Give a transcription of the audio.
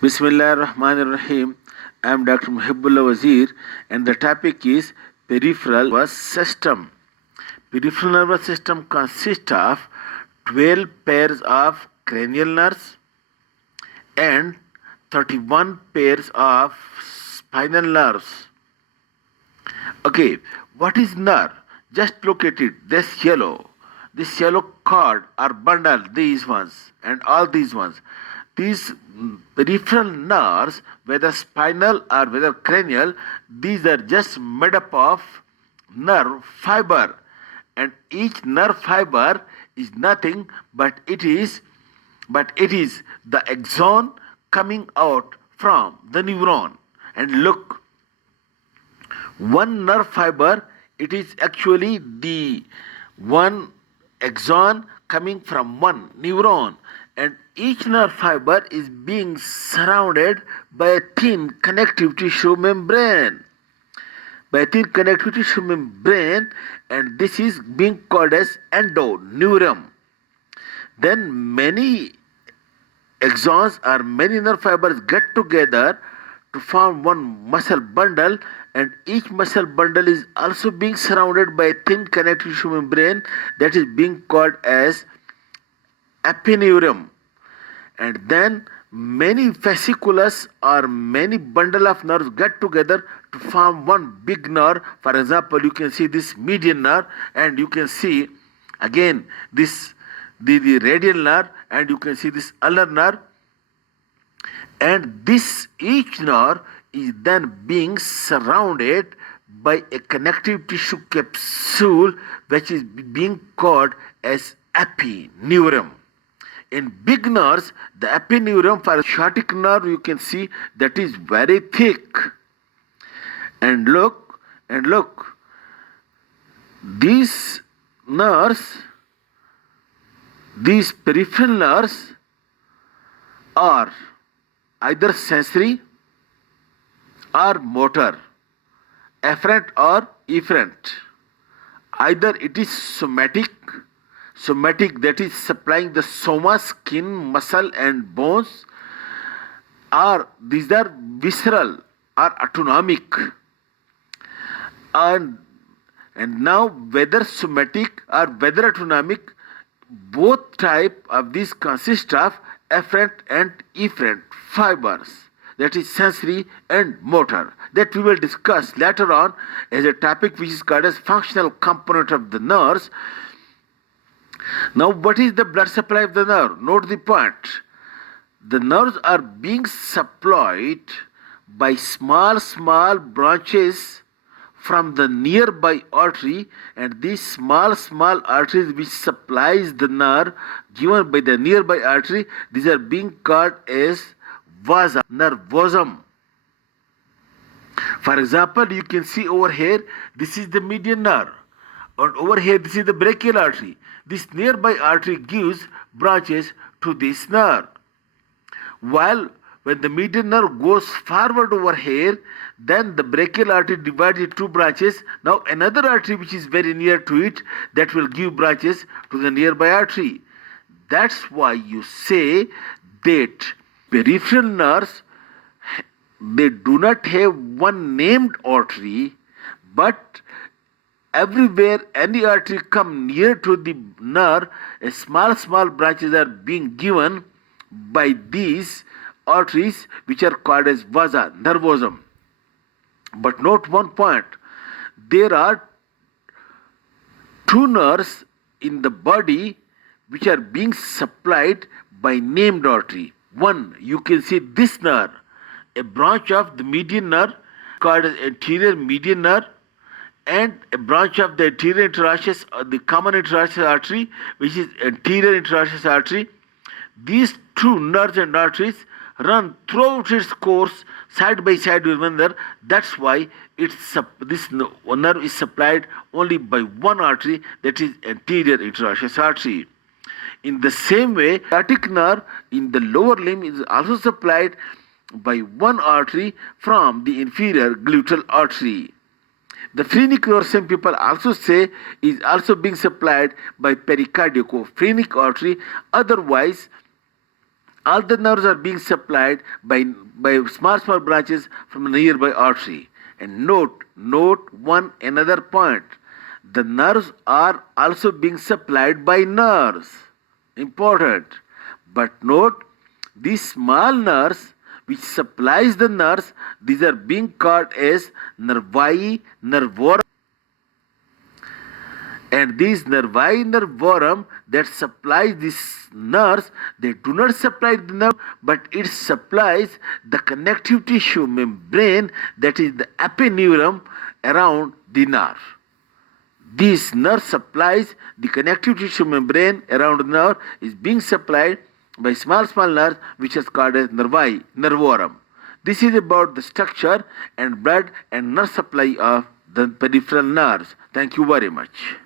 Bismillah ar-Rahman ar-Rahim. I am Dr Mohibullah Wazir, and the topic is peripheral nervous system. Peripheral nervous system consists of 12 pairs of cranial nerves and 31 pairs of spinal nerves. Okay, what is nerve? Just look at it. This yellow cord or bundle, these ones and all these ones. These peripheral nerves, whether spinal or whether cranial, these are just made up of nerve fiber, and each nerve fiber is nothing but it is the axon coming out from the neuron. And look, one nerve fiber, it is actually the one axon coming from one neuron, and each nerve fiber is being surrounded by a thin connective tissue membrane, and this is being called as endoneuron. Then many axons or many nerve fibers get together to form one muscle bundle, and each muscle bundle is also being surrounded by a thin connective tissue membrane that is being called as epineuron. And then many fasciculus or many bundle of nerves get together to form one big nerve. For example, you can see this median nerve, and you can see again this the radial nerve, and you can see this ulnar nerve, and this each nerve is then being surrounded by a connective tissue capsule which is being called as epineuron. In big nerves, the epineuron for a sciatic nerve, you can see that is very thick. And look, these nerves, these peripheral nerves are either sensory or motor, afferent or efferent. Either it is somatic that is supplying the soma, skin, muscle and bones, or these are visceral or autonomic. And now whether somatic or whether autonomic, both type of these consist of afferent and efferent fibers, that is sensory and motor, that we will discuss later on as a topic which is called as functional component of the nerves. Now, what is the blood supply of the nerve? Note the point. The nerves are being supplied by small branches from the nearby artery, and these small arteries which supplies the nerve given by the nearby artery, these are being called as vasa, nervosum. For example, you can see over here, this is the median nerve, and over here this is the brachial artery. This nearby artery gives branches to this nerve. While when the median nerve goes forward over here, then the brachial artery divides into two branches. Now another artery which is very near to it, that will give branches to the nearby artery. That's why you say that peripheral nerves, they do not have one named artery, but everywhere any artery come near to the nerve, small branches are being given by these arteries which are called as vasa, nervosum. But note one point, there are two nerves in the body which are being supplied by named artery. One, you can see this nerve, a branch of the median nerve called as anterior median nerve, and a branch of the anterior interosseous or the common interosseous artery, which is anterior interosseous artery. These two nerves and arteries run throughout its course side by side with one another. That's why this nerve is supplied only by one artery, that is anterior interosseous artery. In the same way, sciatic nerve in the lower limb is also supplied by one artery from the inferior gluteal artery. The phrenic nerve, some people also say, is also being supplied by pericardiocophrenic artery. Otherwise, All the nerves are being supplied by small branches from a nearby artery. And note one another point. The nerves are also being supplied by nerves. Important. But note, these small nerves which supplies the nerves, these are being called as nervi nervorum. And these nervi nervorum that supplies these nerves, they do not supply the nerve, but it supplies the connective tissue membrane, that is the epineurum, around the nerve. This nerve supplies the connective tissue membrane around the nerve is being supplied by small nerves which is called as nervi nervorum. This is about the structure and blood and nerve supply of the peripheral nerves. Thank you very much.